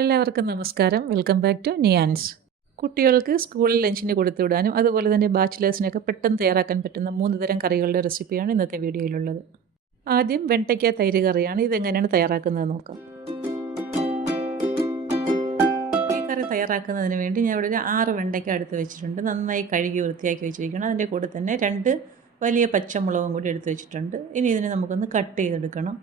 എല്ലാവർക്കും നമസ്കാരം. Welcome back to Niyans. കുട്ടികൾക്ക് സ്കൂളിൽ ലഞ്ചിന് കൊടുത്തുവിടാനും അതുപോലെ തന്നെ ബാച്ചിലേഴ്സിനൊക്കെ പെട്ടെന്ന് തയ്യാറാക്കാൻ പറ്റുന്ന 3 തരം കറികളുടെ റെസിപ്പിയാണ് ഇന്നത്തെ വീഡിയോയിലുള്ളത്. ആദ്യം വെണ്ടയ്ക്ക തൈര് കറിയാണ്. ഇതെങ്ങനെയാണ് തയ്യാറാക്കുന്നത് നോക്കാം. ഈ കറി തയ്യാറാക്കുന്നതിന് വേണ്ടി ഞാൻ ഇവിടെ ഒരു 6 വെണ്ടയ്ക്ക എടുത്ത് വെച്ചിട്ടുണ്ട്. നന്നായി കഴുകി വൃത്തിയാക്കി വെച്ചിരിക്കണം. അതിൻ്റെ കൂടെ തന്നെ 2 വലിയ പച്ചമുളകും കൂടി എടുത്ത് വെച്ചിട്ടുണ്ട്. ഇനി ഇതിനെ നമുക്കൊന്ന് കട്ട് ചെയ്തെടുക്കണം.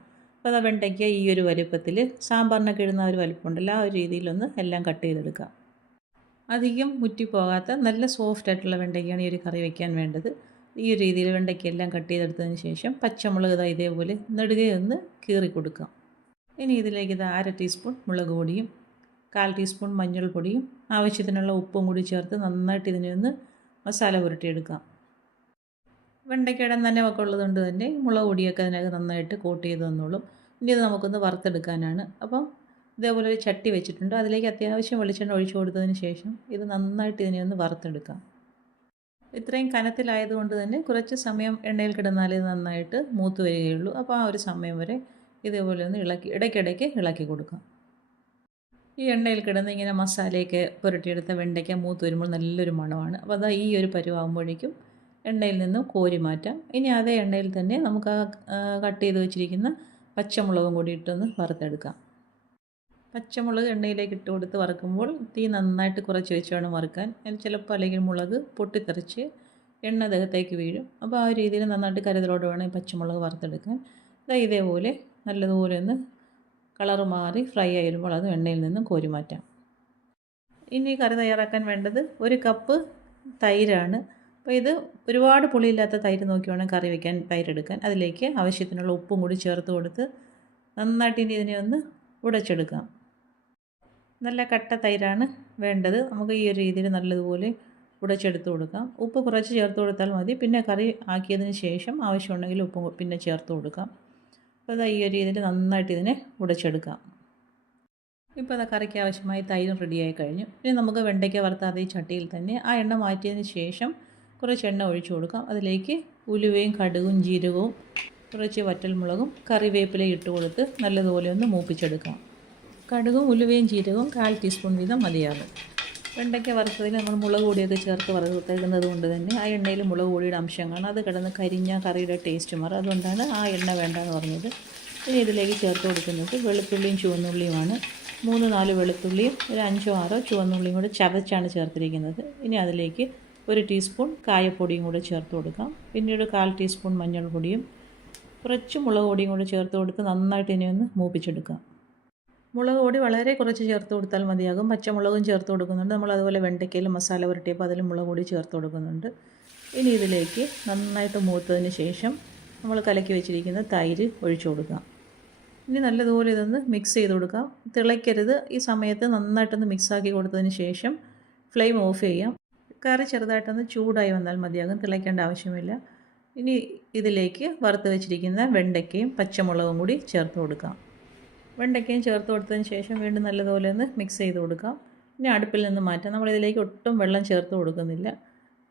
അപ്പോൾ അത് വെണ്ടയ്ക്ക ഈ ഒരു വലുപ്പത്തിൽ സാമ്പാറിനൊക്കെ ഇടുന്ന ഒരു വലുപ്പമുണ്ടല്ലോ, ആ ഒരു രീതിയിലൊന്ന് എല്ലാം കട്ട് ചെയ്തെടുക്കാം. അധികം മുറ്റിപ്പോകാത്ത നല്ല സോഫ്റ്റ് ആയിട്ടുള്ള വെണ്ടയ്ക്കയാണ് ഈ ഒരു കറി വയ്ക്കാൻ വേണ്ടത്. ഈ ഒരു രീതിയിൽ വെണ്ടയ്ക്ക എല്ലാം കട്ട് ചെയ്തെടുത്തതിന് ശേഷം പച്ചമുളക് ഇതേപോലെ നെടുകെ ഒന്ന് കീറി കൊടുക്കാം. ഇനി ഇതിലേക്ക് 1/2 ടീസ്പൂൺ മുളക് പൊടിയും 1/4 ടീസ്പൂൺ മഞ്ഞൾപ്പൊടിയും ആവശ്യത്തിനുള്ള ഉപ്പും കൂടി ചേർത്ത് നന്നായിട്ട് ഇതിനെ ഒന്ന് മസാല പുരട്ടിയെടുക്കാം. വെണ്ടയ്ക്കയുടെ നനവൊക്കെ ഉള്ളതുകൊണ്ട് തന്നെ മുളക് പൊടിയൊക്കെ അതിനകത്ത് നന്നായിട്ട് കോട്ട് ചെയ്ത് തന്നോളും. ഇനി ഇത് നമുക്കൊന്ന് വറുത്തെടുക്കാനാണ്. അപ്പം ഇതേപോലെ ഒരു ചട്ടി വെച്ചിട്ടുണ്ട്. അതിലേക്ക് അത്യാവശ്യം വെളിച്ചെണ്ണ ഒഴിച്ചു കൊടുത്തതിന് ശേഷം ഇത് നന്നായിട്ട് ഇതിനെ ഒന്ന് വറുത്തെടുക്കാം. ഇത്രയും കനത്തിലായതുകൊണ്ട് തന്നെ കുറച്ച് സമയം എണ്ണയിൽ കിടന്നാലേ ഇത് നന്നായിട്ട് മൂത്ത് വരികയുള്ളൂ. അപ്പോൾ ആ ഒരു സമയം വരെ ഇതേപോലെ ഒന്ന് ഇടയ്ക്കിടയ്ക്ക് ഇളക്കി കൊടുക്കാം. ഈ എണ്ണയിൽ കിടന്ന് ഇങ്ങനെ മസാലയൊക്കെ പുരട്ടിയെടുത്ത വെണ്ടയ്ക്ക മൂത്ത് വരുമ്പോൾ നല്ലൊരു മണമാണ്. അപ്പോൾ അതാ ഈ ഒരു പരുവാകുമ്പോഴേക്കും എണ്ണയിൽ നിന്നും കോരി മാറ്റാം. ഇനി അതേ എണ്ണയിൽ തന്നെ നമുക്ക് കട്ട് ചെയ്ത് വെച്ചിരിക്കുന്ന പച്ചമുളകും കൂടി ഇട്ടൊന്ന് വറുത്തെടുക്കാം. പച്ചമുളക് എണ്ണയിലേക്ക് ഇട്ട് കൊടുത്ത് വറുക്കുമ്പോൾ തീ നന്നായിട്ട് കുറച്ച് വെച്ച് വേണം വറുക്കാൻ. ചിലപ്പോൾ അല്ലെങ്കിൽ മുളക് പൊട്ടിത്തെറിച്ച് എണ്ണ ദേഹത്തേക്ക് വീഴും. അപ്പോൾ ആ രീതിയിൽ നന്നായിട്ട് കരുതലോടെ വേണം ഈ പച്ചമുളക് വറുത്തെടുക്കാൻ. ഇതേപോലെ നല്ലതുപോലെ ഒന്ന് കളറ് മാറി ഫ്രൈ ആയി വരുമ്പോൾ അത് എണ്ണയിൽ നിന്നും കോരി മാറ്റാം. ഇനി കറി തയ്യാറാക്കാൻ വേണ്ടത് 1 കപ്പ് തൈരാണ്. അപ്പോൾ ഇത് ഒരുപാട് പുളിയില്ലാത്ത തൈര് നോക്കി വേണം കറി വയ്ക്കാൻ, തൈരെടുക്കാൻ. അതിലേക്ക് ആവശ്യത്തിനുള്ള ഉപ്പും കൂടി ചേർത്ത് കൊടുത്ത് നന്നായിട്ട് ഇനി ഇതിനെ ഒന്ന് ഉടച്ചെടുക്കാം. നല്ല കട്ട തൈരാണ് വേണ്ടത്. നമുക്ക് ഈ ഒരു രീതിയിൽ നല്ലതുപോലെ ഉടച്ചെടുത്ത് കൊടുക്കാം. ഉപ്പ് കുറച്ച് ചേർത്ത് കൊടുത്താൽ മതി. പിന്നെ കറി ആക്കിയതിന് ശേഷം ആവശ്യമുണ്ടെങ്കിൽ ഉപ്പ് പിന്നെ ചേർത്ത് കൊടുക്കാം. അപ്പോൾ അത് ഈ ഒരു രീതിയിൽ നന്നായിട്ട് ഇതിനെ ഉടച്ചെടുക്കാം. ഇപ്പോൾ അത് കറിക്ക് ആവശ്യമായി തൈരും റെഡിയായി കഴിഞ്ഞു. ഇനി നമുക്ക് വെണ്ടയ്ക്ക വറുത്ത അതേ ചട്ടിയിൽ തന്നെ ആ എണ്ണ മാറ്റിയതിന് ശേഷം കുറച്ച് എണ്ണ ഒഴിച്ചു കൊടുക്കാം. അതിലേക്ക് ഉലുവയും കടുകും ജീരകവും കുറച്ച് വറ്റൽമുളകും കറിവേപ്പിലയും ഇട്ട് കൊടുത്ത് നല്ലതുപോലെ ഒന്ന് മൂപ്പിച്ചെടുക്കാം. കടുകും ഉലുവയും ജീരകവും 1/4 ടീസ്പൂൺ വീതം മതിയാകും. വെണ്ടയ്ക്ക വറുത്തതിൽ നമ്മൾ മുളക് പൊടിയൊക്കെ ചേർത്ത് വറുത്തെടുക്കുന്നത് കൊണ്ട് തന്നെ ആ എണ്ണയിൽ മുളക് പൊടിയുടെ അംശം കാണും. അത് കിടന്ന് കരിഞ്ഞ കറിയുടെ ടേസ്റ്റ് മാറും. അതുകൊണ്ടാണ് ആ എണ്ണ വേണ്ടെന്ന് പറഞ്ഞത്. ഇനി ഇതിലേക്ക് ചേർത്ത് കൊടുക്കുന്നത് വെളുത്തുള്ളിയും ചുവന്നുള്ളിയുമാണ്. 3-4 വെളുത്തുള്ളിയും ഒരു 5-6 ചുവന്നുള്ളിയും കൂടെ ചതച്ചാണ് ചേർത്തിരിക്കുന്നത്. ഇനി അതിലേക്ക് 1 ടീസ്പൂൺ കായപ്പൊടിയും കൂടെ ചേർത്ത് കൊടുക്കാം. പിന്നീട് 1/4 ടീസ്പൂൺ മഞ്ഞൾപ്പൊടിയും കുറച്ച് മുളക് പൊടിയും കൂടെ ചേർത്ത് കൊടുത്ത് നന്നായിട്ട് ഇനി ഒന്ന് മൂപ്പിച്ചെടുക്കാം. മുളക് പൊടി വളരെ കുറച്ച് ചേർത്ത് കൊടുത്താൽ മതിയാകും. പച്ചമുളകും ചേർത്ത് കൊടുക്കുന്നുണ്ട്. നമ്മൾ അതുപോലെ വെണ്ടയ്ക്കയിൽ മസാല പുരട്ടിയപ്പോൾ അതിൽ മുളക് പൊടി ചേർത്ത് കൊടുക്കുന്നുണ്ട്. ഇനി ഇതിലേക്ക് നന്നായിട്ട് മൂത്തതിന് ശേഷം നമ്മൾ കലക്കി വെച്ചിരിക്കുന്ന തൈര് ഒഴിച്ചു കൊടുക്കാം. ഇനി നല്ലതുപോലെ ഇതൊന്ന് മിക്സ് ചെയ്ത് കൊടുക്കാം. തിളയ്ക്കരുത്. ഈ സമയത്ത് നന്നായിട്ടൊന്ന് മിക്സാക്കി കൊടുത്തതിന് ശേഷം ഫ്ലെയിം ഓഫ് ചെയ്യാം. കറി ചെറുതായിട്ടൊന്ന് ചൂടായി വന്നാൽ മതിയാകും. തിളയ്ക്കേണ്ട ആവശ്യമില്ല. ഇനി ഇതിലേക്ക് വറുത്ത് വെച്ചിരിക്കുന്ന വെണ്ടയ്ക്കയും പച്ചമുളകും കൂടി ചേർത്ത് കൊടുക്കാം. വെണ്ടയ്ക്കയും ചേർത്ത് കൊടുത്തതിന് ശേഷം വീണ്ടും നല്ലതുപോലെ ഒന്ന് മിക്സ് ചെയ്ത് കൊടുക്കാം. ഇനി അടുപ്പിൽ നിന്ന് മാറ്റാം. നമ്മളിതിലേക്ക് ഒട്ടും വെള്ളം ചേർത്ത് കൊടുക്കുന്നില്ല.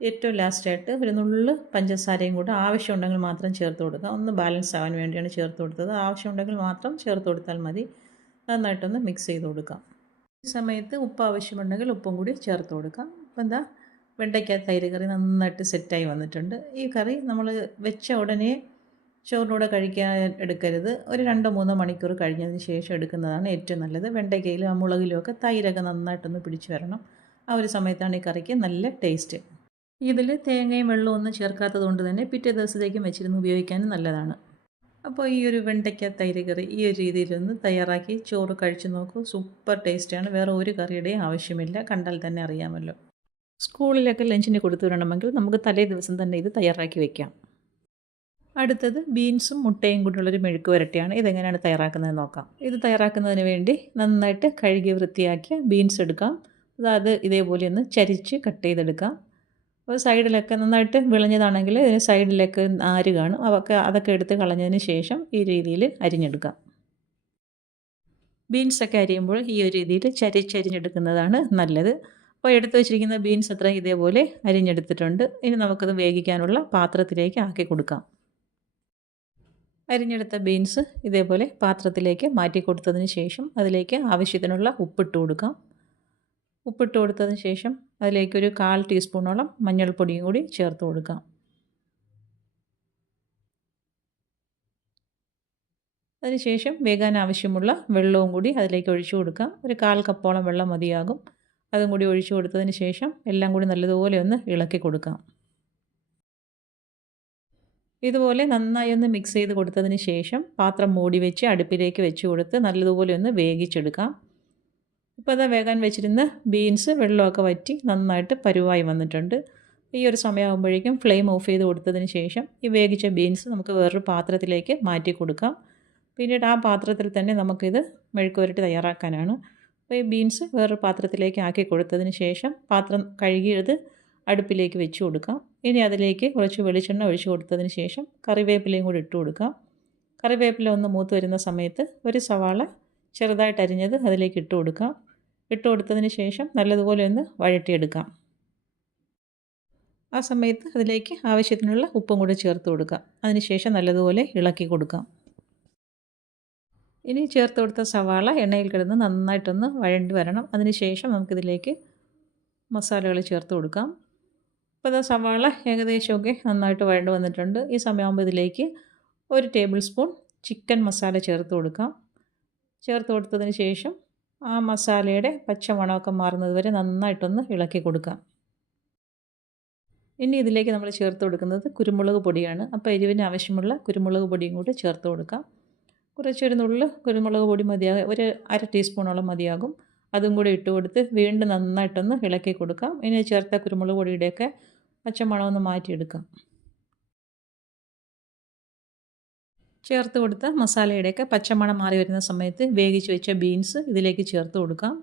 ഏറ്റവും ലാസ്റ്റായിട്ട് ഒരു നുള്ള് പഞ്ചസാരയും കൂടെ ആവശ്യമുണ്ടെങ്കിൽ മാത്രം ചേർത്ത് കൊടുക്കാം. ഒന്ന് ബാലൻസ് ആവാൻ വേണ്ടിയാണ് ചേർത്ത് കൊടുത്തത്. ആവശ്യമുണ്ടെങ്കിൽ മാത്രം ചേർത്ത് കൊടുത്താൽ മതി. നന്നായിട്ടൊന്ന് മിക്സ് ചെയ്ത് കൊടുക്കാം. ഈ സമയത്ത് ഉപ്പ് ആവശ്യമുണ്ടെങ്കിൽ ഉപ്പും കൂടി ചേർത്ത് കൊടുക്കാം. അപ്പോൾ എന്താ വെണ്ടയ്ക്ക തൈര് കറി നന്നായിട്ട് സെറ്റായി വന്നിട്ടുണ്ട്. ഈ കറി നമ്മൾ വെച്ച ഉടനെ ചോറിനൂടെ കഴിക്കാൻ എടുക്കരുത്. ഒരു 2-3 മണിക്കൂർ കഴിഞ്ഞതിന് ശേഷം എടുക്കുന്നതാണ് ഏറ്റവും നല്ലത്. വെണ്ടയ്ക്കയിലും ആ മുളകിലുമൊക്കെ തൈരൊക്കെ നന്നായിട്ടൊന്ന് പിടിച്ച് വരണം. ആ ഒരു സമയത്താണ് ഈ കറിക്ക് നല്ല ടേസ്റ്റ്. ഇതിൽ തേങ്ങയും വെള്ളവും ഒന്നും ചേർക്കാത്തത് കൊണ്ട് തന്നെ പിറ്റേ ദിവസത്തേക്കും വെച്ചിരുന്ന് ഉപയോഗിക്കാനും നല്ലതാണ്. അപ്പോൾ ഈ ഒരു വെണ്ടയ്ക്ക തൈര് കറി ഈ ഒരു രീതിയിലൊന്ന് തയ്യാറാക്കി ചോറ് കഴിച്ചു നോക്കൂ. സൂപ്പർ ടേസ്റ്റാണ്. വേറെ ഒരു കറിയുടെയും ആവശ്യമില്ല. കണ്ടാൽ തന്നെ അറിയാമല്ലോ. സ്കൂളിലൊക്കെ ലഞ്ചിന് കൊടുത്തു വിടണമെങ്കിൽ നമുക്ക് തലേ ദിവസം തന്നെ ഇത് തയ്യാറാക്കി വയ്ക്കാം. അടുത്തത് ബീൻസും മുട്ടയും കൂടിയുള്ളൊരു മെഴുക്ക് വരട്ടിയാണ്. ഇതെങ്ങനെയാണ് തയ്യാറാക്കുന്നത് നോക്കാം. ഇത് തയ്യാറാക്കുന്നതിന് വേണ്ടി നന്നായിട്ട് കഴുകി വൃത്തിയാക്കിയ ബീൻസ് എടുക്കാം. അതായത് ഇതേപോലെ ഒന്ന് ചരിച്ച് കട്ട് ചെയ്തെടുക്കാം. അപ്പോൾ സൈഡിലൊക്കെ നന്നായിട്ട് വിളഞ്ഞതാണെങ്കിൽ ഇതിന് സൈഡിലൊക്കെ നാര് കാണും. അതൊക്കെ എടുത്ത് കളഞ്ഞതിന് ശേഷം ഈ രീതിയിൽ അരിഞ്ഞെടുക്കാം. ബീൻസൊക്കെ അരിയുമ്പോൾ ഈ ഒരു രീതിയിൽ ചരിച്ചരിഞ്ഞെടുക്കുന്നതാണ് നല്ലത്. അപ്പോൾ എടുത്ത് വെച്ചിരിക്കുന്ന ബീൻസ് അത്രയും ഇതേപോലെ അരിഞ്ഞെടുത്തിട്ടുണ്ട്. ഇനി നമുക്കത് വേവിക്കാനുള്ള പാത്രത്തിലേക്ക് ആക്കി കൊടുക്കാം. അരിഞ്ഞെടുത്ത ബീൻസ് ഇതേപോലെ പാത്രത്തിലേക്ക് മാറ്റി കൊടുത്തതിന് ശേഷം അതിലേക്ക് ആവശ്യത്തിനുള്ള ഉപ്പിട്ട് കൊടുക്കാം. ഉപ്പിട്ട് കൊടുത്തതിന് ശേഷം അതിലേക്കൊരു 1/4 ടീസ്പൂണോളം മഞ്ഞൾപ്പൊടിയും കൂടി ചേർത്ത് കൊടുക്കാം. അതിനുശേഷം വേകാൻ ആവശ്യമുള്ള വെള്ളവും കൂടി അതിലേക്ക് ഒഴിച്ചു കൊടുക്കാം. ഒരു 1/4 കപ്പോളം വെള്ളം മതിയാകും. അതും കൂടി ഒഴിച്ചു കൊടുത്തതിന് ശേഷം എല്ലാം കൂടി നല്ലതുപോലെ ഒന്ന് ഇളക്കി കൊടുക്കാം. ഇതുപോലെ നന്നായി ഒന്ന് മിക്സ് ചെയ്ത് കൊടുത്തതിന് ശേഷം പാത്രം മൂടി വെച്ച് അടുപ്പിലേക്ക് വെച്ച് കൊടുത്ത് നല്ലതുപോലെ ഒന്ന് വേവിച്ചെടുക്കാം. ഇപ്പോൾ അത് വേകാൻ വെച്ചിരുന്ന ബീൻസ് വെള്ളമൊക്കെ വറ്റി നന്നായിട്ട് പരുവായി വന്നിട്ടുണ്ട്. ഈ ഒരു സമയമാകുമ്പോഴേക്കും ഫ്ലെയിം ഓഫ് ചെയ്ത് കൊടുത്തതിന് ശേഷം ഈ വേവിച്ച ബീൻസ് നമുക്ക് വേറൊരു പാത്രത്തിലേക്ക് മാറ്റി കൊടുക്കാം. പിന്നീട് ആ പാത്രത്തിൽ തന്നെ നമുക്കിത് മെഴുക്കുവരട്ടി തയ്യാറാക്കാനാണ്. അപ്പോൾ ഈ ബീൻസ് വേറൊരു പാത്രത്തിലേക്ക് ആക്കി കൊടുത്തതിന് ശേഷം പാത്രം കഴുകിയത് അടുപ്പിലേക്ക് വെച്ച് കൊടുക്കാം. ഇനി അതിലേക്ക് കുറച്ച് വെളിച്ചെണ്ണ ഒഴിച്ച് കൊടുത്തതിന് ശേഷം കറിവേപ്പിലയും കൂടി ഇട്ട് കൊടുക്കാം. കറിവേപ്പില ഒന്ന് മൂത്ത് വരുന്ന സമയത്ത് ഒരു സവാള ചെറുതായിട്ട് അരിഞ്ഞത് അതിലേക്ക് ഇട്ട് കൊടുക്കാം. ഇട്ട് കൊടുത്തതിന് ശേഷം നല്ലതുപോലെ ഒന്ന് വഴറ്റിയെടുക്കാം. ആ സമയത്ത് അതിലേക്ക് ആവശ്യത്തിനുള്ള ഉപ്പും കൂടി ചേർത്ത് കൊടുക്കാം. അതിനുശേഷം നല്ലതുപോലെ ഇളക്കി കൊടുക്കാം. ഇനി ചേർത്ത് കൊടുത്ത സവാള എണ്ണയിൽ കിടന്ന് നന്നായിട്ടൊന്ന് വഴണ്ടി വരണം. അതിനുശേഷം നമുക്കിതിലേക്ക് മസാലകൾ ചേർത്ത് കൊടുക്കാം. ഇപ്പോൾ ഇതാ സവാള ഏകദേശമൊക്കെ നന്നായിട്ട് വഴണ്ട് വന്നിട്ടുണ്ട്. ഈ സമയമാകുമ്പോൾ ഇതിലേക്ക് 1 ടേബിൾ സ്പൂൺ ചിക്കൻ മസാല ചേർത്ത് കൊടുക്കാം. ചേർത്ത് കൊടുത്തതിന് ശേഷം ആ മസാലയുടെ പച്ചമണമൊക്കെ മാറുന്നത് വരെ നന്നായിട്ടൊന്ന് ഇളക്കി കൊടുക്കാം. ഇനി ഇതിലേക്ക് നമ്മൾ ചേർത്ത് കൊടുക്കുന്നത് കുരുമുളക് പൊടിയാണ്. അപ്പോൾ എരിവിന് ആവശ്യമുള്ള കുരുമുളക് പൊടിയും കൂടി ചേർത്ത് കൊടുക്കാം. കുറച്ചൊരു നുള്ള് കുരുമുളക് പൊടി മതിയാകും. ഒരു 1/2 ടീസ്പൂണോളം മതിയാകും. അതും കൂടി ഇട്ട് കൊടുത്ത് വീണ്ടും നന്നായിട്ടൊന്ന് ഇളക്കി കൊടുക്കാം. ഇനി ചേർത്ത കുരുമുളക് പൊടിയുടെയൊക്കെ പച്ചമണമൊന്ന് മാറ്റിയെടുക്കാം. ചേർത്ത് കൊടുത്ത മസാലയുടെയൊക്കെ പച്ചമണം മാറി വരുന്ന സമയത്ത് വേവിച്ച് വെച്ച ബീൻസ് ഇതിലേക്ക് ചേർത്ത് കൊടുക്കാം.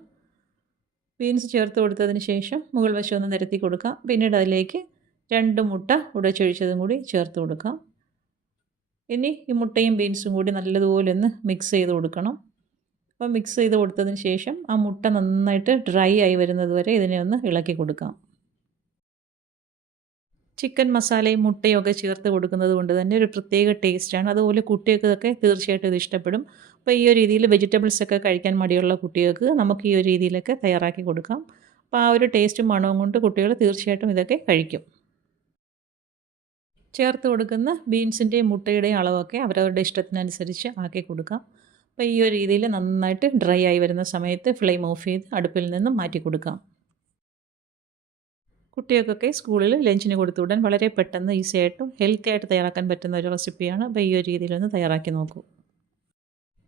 ബീൻസ് ചേർത്ത് കൊടുത്തതിന് ശേഷം മുകൾ വശം ഒന്ന് നിരത്തി കൊടുക്കാം. പിന്നീട് അതിലേക്ക് 2 മുട്ട ഉടച്ചൊഴിച്ചതും കൂടി ചേർത്ത് കൊടുക്കാം. ഇനി ഈ മുട്ടയും ബീൻസും കൂടി നല്ലതുപോലെ ഒന്ന് മിക്സ് ചെയ്ത് കൊടുക്കണം. അപ്പോൾ മിക്സ് ചെയ്ത് കൊടുത്തതിന് ശേഷം ആ മുട്ട നന്നായിട്ട് ഡ്രൈ ആയി വരുന്നത് വരെ ഇതിനെ ഒന്ന് ഇളക്കി കൊടുക്കാം. ചിക്കൻ മസാലയും മുട്ടയും ഒക്കെ ചേർത്ത് കൊടുക്കുന്നത് കൊണ്ട് തന്നെ ഒരു പ്രത്യേക ടേസ്റ്റാണ്. അതുപോലെ കുട്ടികൾക്കൊക്കെ തീർച്ചയായിട്ടും ഇത് ഇഷ്ടപ്പെടും. അപ്പോൾ ഈ ഒരു രീതിയിൽ വെജിറ്റബിൾസൊക്കെ കഴിക്കാൻ മടിയുള്ള കുട്ടികൾക്ക് നമുക്ക് ഈ ഒരു രീതിയിലൊക്കെ തയ്യാറാക്കി കൊടുക്കാം. അപ്പോൾ ആ ഒരു ടേസ്റ്റും മണവും കൊണ്ട് കുട്ടികൾ തീർച്ചയായിട്ടും ഇതൊക്കെ കഴിക്കും. ചേർത്ത് കൊടുക്കുന്ന ബീൻസിൻ്റെയും മുട്ടയുടെയും അളവൊക്കെ അവരവരുടെ ഇഷ്ടത്തിനനുസരിച്ച് ആക്കി കൊടുക്കാം. അപ്പോൾ ഈ ഒരു രീതിയിൽ നന്നായിട്ട് ഡ്രൈ ആയി വരുന്ന സമയത്ത് ഫ്ലെയിം ഓഫ് ചെയ്ത് അടുപ്പിൽ നിന്നും മാറ്റി കൊടുക്കാം. കുട്ടികൾക്കൊക്കെ സ്കൂളിൽ ലഞ്ചിന് കൊടുത്തുവിടാൻ വളരെ പെട്ടെന്ന് ഈസിയായിട്ടും ഹെൽത്തി ആയിട്ട് തയ്യാറാക്കാൻ പറ്റുന്ന ഒരു റെസിപ്പിയാണ്. അപ്പോൾ ഈ ഒരു രീതിയിലൊന്ന് തയ്യാറാക്കി നോക്കൂ.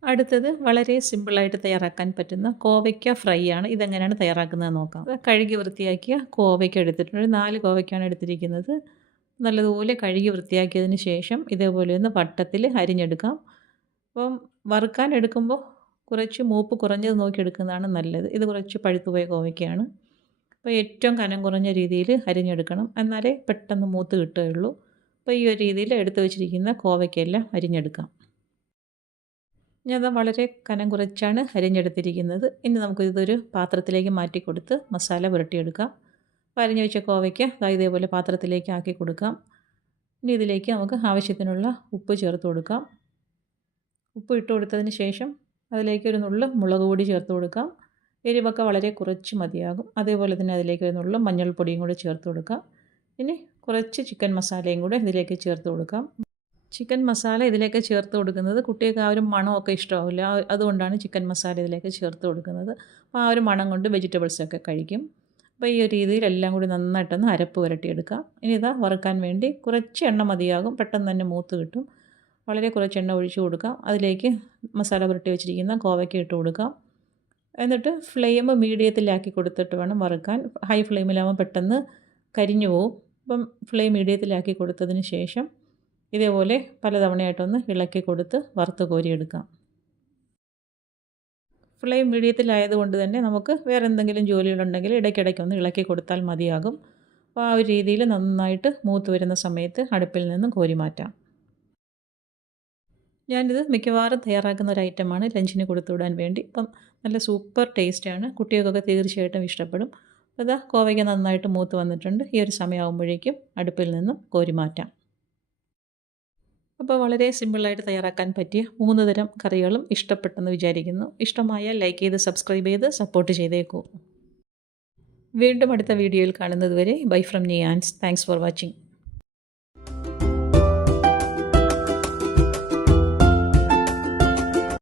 അടുത്തത് വളരെ സിമ്പിളായിട്ട് തയ്യാറാക്കാൻ പറ്റുന്ന കോവയ്ക്ക ഫ്രൈ ആണ്. ഇതെങ്ങനെയാണ് തയ്യാറാക്കുന്നത് നോക്കാം. കഴുകി വൃത്തിയാക്കിയ കോവയ്ക്ക എടുത്തിട്ടുണ്ട്. 4 കോവയ്ക്കാണ് എടുത്തിരിക്കുന്നത്. നല്ലതുപോലെ കഴുകി വൃത്തിയാക്കിയതിന് ശേഷം ഇതേപോലെ ഒന്ന് വട്ടത്തിൽ അരിഞ്ഞെടുക്കാം. അപ്പം വറുക്കാൻ എടുക്കുമ്പോൾ കുറച്ച് മൂപ്പ് കുറഞ്ഞത് നോക്കി എടുക്കുന്നതാണ് നല്ലത്. ഇത് കുറച്ച് പഴുത്തുപോയ കോവയ്ക്കയാണ്. അപ്പോൾ ഏറ്റവും കനം കുറഞ്ഞ രീതിയിൽ അരിഞ്ഞെടുക്കണം. എന്നാലേ പെട്ടെന്ന് മൂത്ത് കിട്ടുകയുള്ളൂ. അപ്പോൾ ഈ ഒരു രീതിയിൽ എടുത്തു വച്ചിരിക്കുന്ന കോവയ്ക്കെല്ലാം അരിഞ്ഞെടുക്കാം. ഞാനത് വളരെ കനം കുറച്ചാണ് അരിഞ്ഞെടുത്തിരിക്കുന്നത്. ഇനി നമുക്കിതൊരു പാത്രത്തിലേക്ക് മാറ്റി കൊടുത്ത് മസാല പുരട്ടിയെടുക്കാം. അപ്പോൾ അരിഞ്ഞു വെച്ച കോവയ്ക്ക ഇതേപോലെ പാത്രത്തിലേക്ക് ആക്കി കൊടുക്കാം. ഇനി ഇതിലേക്ക് നമുക്ക് ആവശ്യത്തിനുള്ള ഉപ്പ് ചേർത്ത് കൊടുക്കാം. ഉപ്പ് ഇട്ട് കൊടുത്തതിന് ശേഷം അതിലേക്ക് ഒരു നുള്ള് മുളക് പൊടി ചേർത്ത് കൊടുക്കാം. എരിവൊക്കെ വളരെ കുറച്ച് മതിയാകും. അതേപോലെ തന്നെ അതിലേക്ക് ഒരു നുള്ള് മഞ്ഞൾപ്പൊടിയും കൂടി ചേർത്ത് കൊടുക്കാം. ഇനി കുറച്ച് ചിക്കൻ മസാലയും കൂടെ ഇതിലേക്ക് ചേർത്ത് കൊടുക്കാം. ചിക്കൻ മസാല ഇതിലേക്ക് ചേർത്ത് കൊടുക്കുന്നത് കുട്ടികൾക്ക് ആ ഒരു മണമൊക്കെ ഇഷ്ടമാവില്ല. അതുകൊണ്ടാണ് ചിക്കൻ മസാല ഇതിലേക്ക് ചേർത്ത് കൊടുക്കുന്നത്. അപ്പോൾ ആ ഒരു മണം കൊണ്ട് വെജിറ്റബിൾസൊക്കെ കഴിക്കും. അപ്പോൾ ഈ ഒരു രീതിയിൽ എല്ലാം കൂടി നന്നായിട്ടൊന്ന് അരപ്പ് പുരട്ടിയെടുക്കാം. ഇനി ഇതാ വറുക്കാൻ വേണ്ടി കുറച്ച് എണ്ണ മതിയാകും. പെട്ടെന്ന് തന്നെ മൂത്ത് കിട്ടും. വളരെ കുറച്ച് എണ്ണ ഒഴിച്ച് കൊടുക്കാം. അതിലേക്ക് മസാല പുരട്ടി വെച്ചിരിക്കുന്ന കോവയ്ക്ക ഇട്ട് കൊടുക്കാം. എന്നിട്ട് ഫ്ലെയിം മീഡിയത്തിലാക്കി കൊടുത്തിട്ട് വേണം വറുക്കാൻ. ഹൈ ഫ്ലെയിമിലാകുമ്പോൾ പെട്ടെന്ന് കരിഞ്ഞു പോവും. അപ്പം ഫ്ലെയിം മീഡിയത്തിലാക്കി കൊടുത്തതിന് ശേഷം ഇതേപോലെ പലതവണയായിട്ടൊന്ന് ഇളക്കി കൊടുത്ത് വറുത്ത് കോരിയെടുക്കാം. ഫ്ലെയിം മീഡിയത്തിലായതുകൊണ്ട് തന്നെ നമുക്ക് വേറെ എന്തെങ്കിലും ജോലികളുണ്ടെങ്കിൽ ഇടയ്ക്കിടയ്ക്കൊന്ന് ഇളക്കി കൊടുത്താൽ മതിയാകും. അപ്പോൾ ആ ഒരു രീതിയിൽ നന്നായിട്ട് മൂത്ത് വരുന്ന സമയത്ത് അടുപ്പിൽ നിന്നും കോരി മാറ്റാം. ഞാനിത് മിക്കവാറും തയ്യാറാക്കുന്ന ഒരു ഐറ്റമാണ് ലഞ്ചിന് കൊടുത്തുവിടാൻ വേണ്ടി. ഇപ്പം നല്ല സൂപ്പർ ടേസ്റ്റാണ്. കുട്ടികൾക്കൊക്കെ തീർച്ചയായിട്ടും ഇഷ്ടപ്പെടും. അപ്പോൾ ഇതാ കോവയ്ക്ക നന്നായിട്ട് മൂത്ത് വന്നിട്ടുണ്ട്. ഈ ഒരു സമയമാകുമ്പോഴേക്കും അടുപ്പിൽ നിന്നും കോരി മാറ്റാം. അപ്പോൾ വളരെ സിമ്പിളായിട്ട് തയ്യാറാക്കാൻ പറ്റിയ 3 തരം കറികളും ഇഷ്ടപ്പെട്ടെന്ന് വിചാരിക്കുന്നു. ഇഷ്ടമായാൽ ലൈക്ക് ചെയ്ത് സബ്സ്ക്രൈബ് ചെയ്ത് സപ്പോർട്ട് ചെയ്തേക്കൂ. വീണ്ടും അടുത്ത വീഡിയോയിൽ കാണുന്നത് വരെ bye from Niyans. Thanks for watching.